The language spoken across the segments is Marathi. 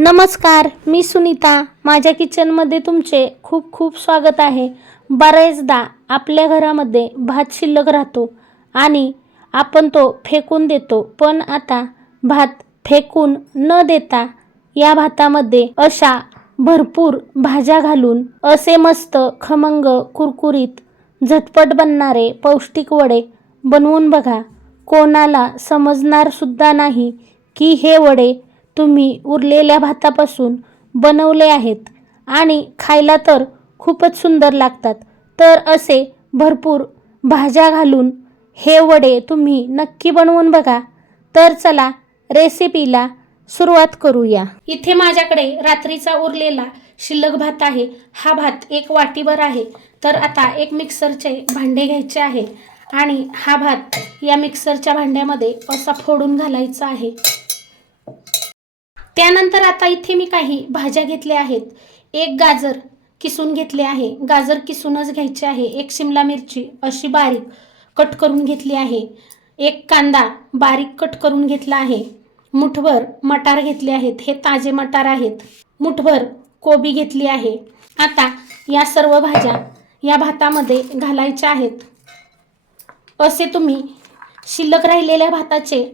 नमस्कार मी सुनीता. माझ्या किचनमध्ये तुमचे खूप खूप स्वागत आहे. बरेचदा आपल्या घरामध्ये भात शिल्लक राहतो आणि आपण तो फेकून देतो पण आता भात फेकून न देता या भातामध्ये अशा भरपूर भाज्या घालून असे मस्त खमंग कुरकुरीत झटपट बनणारे पौष्टिक वडे बनवून बघा. कोणाला समजणारसुद्धा नाही की हे वडे तुम्ही उरलेल्या भातापासून बनवले आहेत आणि खायला तर खूपच सुंदर लागतात. तर असे भरपूर भाज्या घालून हे वडे तुम्ही नक्की बनवून बघा. तर चला रेसिपीला सुरुवात करूया. इथे माझ्याकडे रात्रीचा उरलेला शिल्लक भात आहे. हा भात एक वाटीभर आहे. तर आता एक मिक्सरचे भांडे घ्यायचे आहे आणि हा भात या मिक्सरच्या भांड्यामध्ये असा फोडून घालायचा आहे. त्यानंतर आता इथे मी काही भाज्या घेतल्या आहेत. एक गाजर किसून घेतले आहे. गाजर किसूनच घ्यायचे आहे. एक शिमला मिरची अशी बारीक कट करून घेतली आहे. एक कांदा बारीक कट करून घेतला आहे. मुठभर मटार घेतले आहेत. हे ताजे मटार आहेत. मुठभर कोबी घेतली आहे. आता या सर्व भाज्या या भातामध्ये घालायच्या आहेत. असे तुम्ही शिल्लक राहिलेल्या भाताचे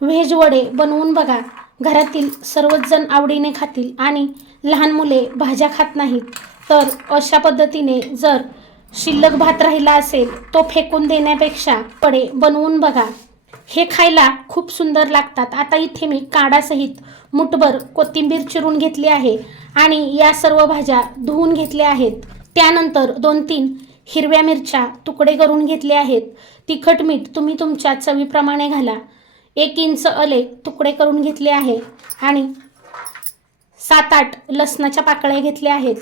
व्हेज वडे बनवून बघा. घरातील सर्वच जण आवडीने खातील आणि लहान मुले भाज्या खात नाहीत तर अशा पद्धतीने जर शिल्लक भात राहिला असेल तो फेकून देण्यापेक्षा पडे बनवून बघा. हे खायला खूप सुंदर लागतात. आता इथे मी काडासहित मुठभर कोथिंबीर चिरून घेतली आहे आणि या सर्व भाज्या धुवून घेतल्या आहेत. त्यानंतर दोन तीन हिरव्या मिरच्या तुकडे करून घेतले आहेत. तिखट मीठ तुम्ही तुमच्या चवीप्रमाणे घाला. एक इंच अले तुकडे करून घेतले आहे आणि सात आठ लसणाच्या पाकळ्या घेतल्या आहेत.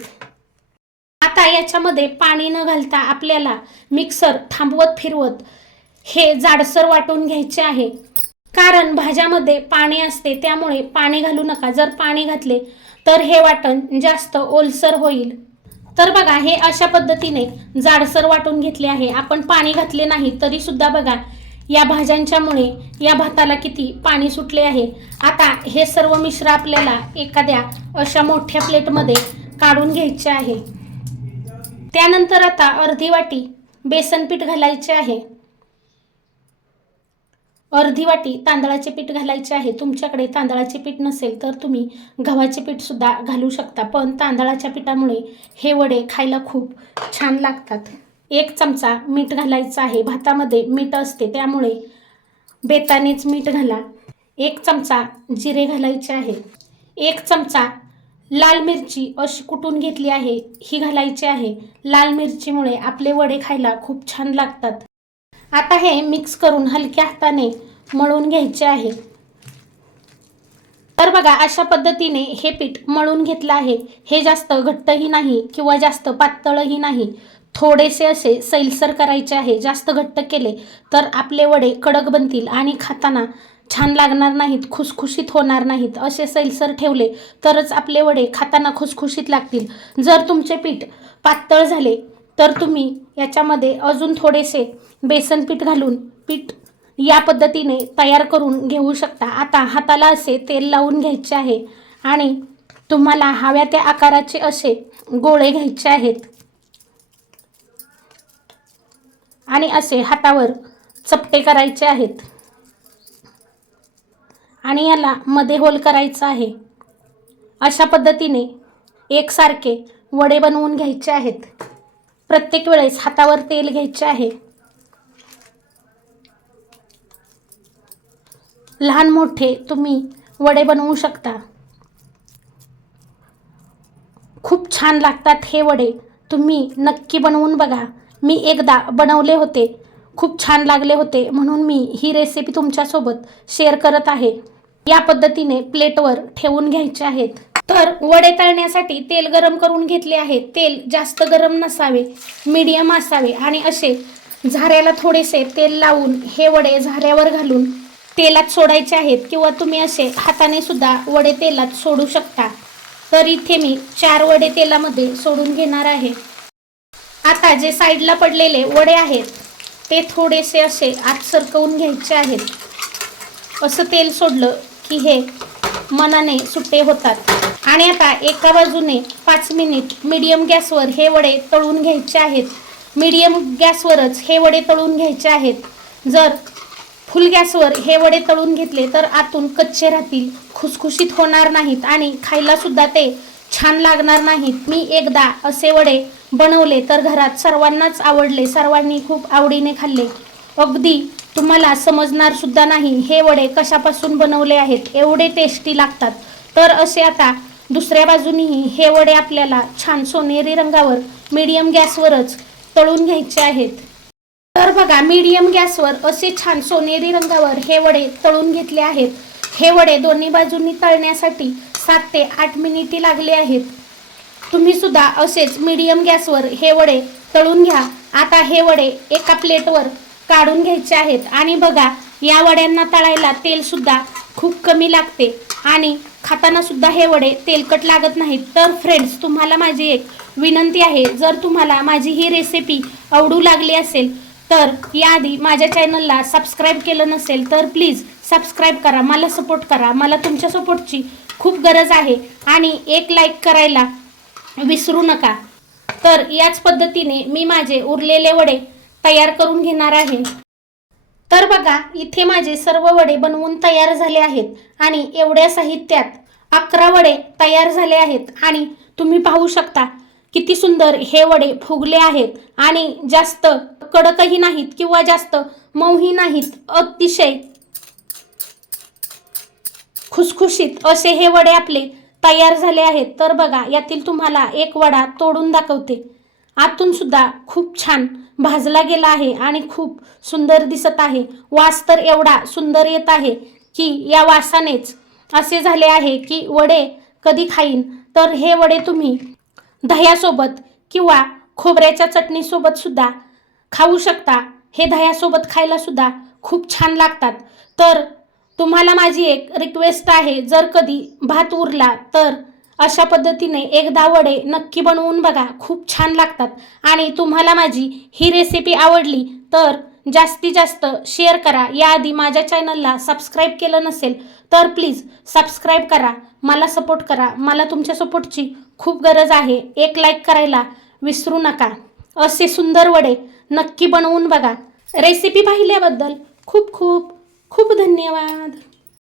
आता याच्यामध्ये पाणी न घालता आपल्याला मिक्सर थांबवत फिरवत हे जाडसर वाटून घ्यायचे आहे. कारण भाज्यामध्ये पाणी असते त्यामुळे पाणी घालू नका. जर पाणी घातले तर हे वाटण जास्त ओलसर होईल. तर बघा हे अशा पद्धतीने जाडसर वाटून घेतले आहे. आपण पाणी घातले नाही तरी सुद्धा बघा या भाज्यांच्यामुळे या भाताला किती पाणी सुटले आहे? आता हे सर्व मिश्र आपल्याला एखाद्या अशा मोठ्या प्लेटमध्ये काढून घ्यायचे आहे. त्यानंतर आता अर्धी वाटी बेसन पीठ घालायचे आहे. अर्धी वाटी तांदळाचे पीठ घालायचे आहे. तुमच्याकडे तांदळाचे पीठ नसेल तर तुम्ही गव्हाचे पीठसुद्धा घालू शकता पण तांदळाच्या पिठामुळे हे वडे खायला खूप छान लागतात. एक चमचा मीठ घालायचं आहे. भातामध्ये मीठ असते त्यामुळे बेतानेच मीठ घाला. एक चमचा जिरे घालायचे आहे. एक चमचा लाल मिरची अशी कुटून घेतली आहे ही घालायची आहे. लाल मिरचीमुळे आपले वडे खायला खूप छान लागतात. आता हे मिक्स करून हलक्या हाताने मळून घ्यायचे आहे. तर बघा अशा पद्धतीने हे पीठ मळून घेतलं आहे. हे जास्त घट्टही नाही किंवा जास्त पातळही नाही. थोडेसे असे सैलसर करायचे आहे जास्त घट्ट केले तर आपले वडे कडक बनतील आणि खाताना छान लागणार नाहीत खुसखुशीत होणार नाहीत. असे सैलसर ठेवले तरच आपले वडे खाताना खुसखुशीत लागतील. जर तुमचे पीठ पातळ झाले तर तुम्ही याच्यामध्ये अजून थोडेसे बेसन पीठ घालून पीठ या पद्धतीने तयार करून घेऊ शकता. आता हाताला असे तेल लावून घ्यायचे आहे आणि तुम्हाला हव्या त्या आकाराचे असे गोळे घ्यायचे आहेत. आणि असे हातावर चपटे करायचे आहेत. आणि याला मध्ये होल करायचं आहे. अशा पद्धतीने एकसारखे वडे बनवून घ्यायचे आहेत. प्रत्येक वेळेस हातावर तेल घ्यायचे आहे. लहान मोठे तुम्ही वडे बनवू शकता. खूप छान लागतात हे वडे. तुम्ही नक्की बनवून बघा. मी एकदा बनवले होते. खूप छान लागले होते. म्हणून मी ही रेसिपी तुमच्यासोबत शेअर करत आहे. या पद्धतीने प्लेटवर ठेवून घ्यायचे आहेत. तर वडे तळण्यासाठी तेल गरम करून घेतले आहे. तेल जास्त गरम नसावे मीडियम असावे आणि असे झाऱ्याला थोडेसे तेल लावून हे वडे झाऱ्यावर घालून तेलात सोडायचे आहेत किंवा तुम्ही असे हाताने सुद्धा वडे तेलात सोडू शकता. तर इथे मी चार वडे तेलामध्ये सोडून घेणार आहे. आता जे साईडला पडलेले वडे आहेत ते थोडेसे असे आत सरकवून घ्यायचे आहेत. असं तेल सोडलं की हे मनाने सुट्टे होतात. आणि आता एका बाजूने पाच मिनिट मीडियम गॅसवर हे वडे तळून घ्यायचे आहेत. मीडियम गॅसवरच हे वडे तळून घ्यायचे आहेत. जर फुल गॅसवर हे वडे तळून घेतले तर आतून कच्चे राहतील खुसखुशीत होणार नाहीत आणि खायलासुद्धा ते छान लागणार नाहीत. मी एकदा असे वडे बनवले तर घरात सर्वांनाच आवडले. सर्वांनी खूप आवडीने खाल्ले. अगदी तुम्हाला समजणार सुद्धा नाही हे वडे कशापासून बनवले आहेत. एवढे टेस्टी लागतात. तर असे आता दुसऱ्या बाजूनीही हे वडे आपल्याला छान सोनेरी रंगावर मीडियम गॅसवरच तळून घ्यायचे आहेत. तर बघा मीडियम गॅसवर असे छान सोनेरी रंगावर हे वडे तळून घेतले आहेत. हे वडे दोन्ही बाजूंनी तळण्यासाठी सात ते आठ मिनिटे लागले आहेत. तुम्ही सुद्धा असेच मीडियम गॅसवर हे वडे तळून घ्या. आता हे वडे एका प्लेटवर काढून घ्यायचे आहेत आणि बघा या वड्यांना तळायला तेलसुद्धा खूप कमी लागते आणि खाताना सुद्धा हे वडे तेलकट लागत नाहीत. तर फ्रेंड्स तुम्हाला माझी एक विनंती आहे जर तुम्हाला माझी ही रेसिपी आवडू लागली असेल तर याआधी माझ्या चॅनलला सबस्क्राईब केलं नसेल तर प्लीज सबस्क्राईब करा मला सपोर्ट करा. मला तुमच्या सपोर्टची खूप गरज आहे आणि एक लाईक करायला विसरू नका. तर याच पद्धतीने मी माझे उरलेले वडे तयार करून घेणार आहे. तर बघा इथे माझे सर्व वडे बनवून तयार झाले आहेत आणि एवढ्या साहित्यात अकरा वडे तयार झाले आहेत आणि तुम्ही पाहू शकता किती सुंदर हे वडे फुगले आहेत आणि जास्त कडकही नाहीत किंवा जास्त मऊही नाहीत अतिशय खुसखुशीत असे हे वडे आपले तयार झाले आहेत. तर बघा यातील तुम्हाला एक वडा तोडून दाखवते. आतून सुद्धा खूप छान भाजला गेला आहे आणि खूप सुंदर दिसत आहे. वास तर एवढा सुंदर येत आहे की या वासानेच असे झाले आहे की वडे कधी खाईन. तर हे वडे तुम्ही दह्यासोबत किंवा खोबऱ्याच्या चटणीसोबत सुद्धा खाऊ शकता. हे दह्यासोबत खायला सुद्धा खूप छान लागतात. तर तुम्हाला माझी एक रिक्वेस्ट आहे. जर कधी भात उरला तर अशा पद्धतीने एकदा वडे नक्की बनवून बघा. खूप छान लागतात. आणि तुम्हाला माझी ही रेसिपी आवडली तर जास्तीत जास्त शेअर करा. याआधी माझ्या चॅनलला सबस्क्राईब केलं नसेल तर प्लीज सबस्क्राईब करा. मला सपोर्ट करा. मला तुमच्या सपोर्टची खूप गरज आहे. एक लाईक करायला विसरू नका. असे सुंदर वडे नक्की बनवून बघा. रेसिपी पाहिल्याबद्दल खूप खूप खूप धन्यवाद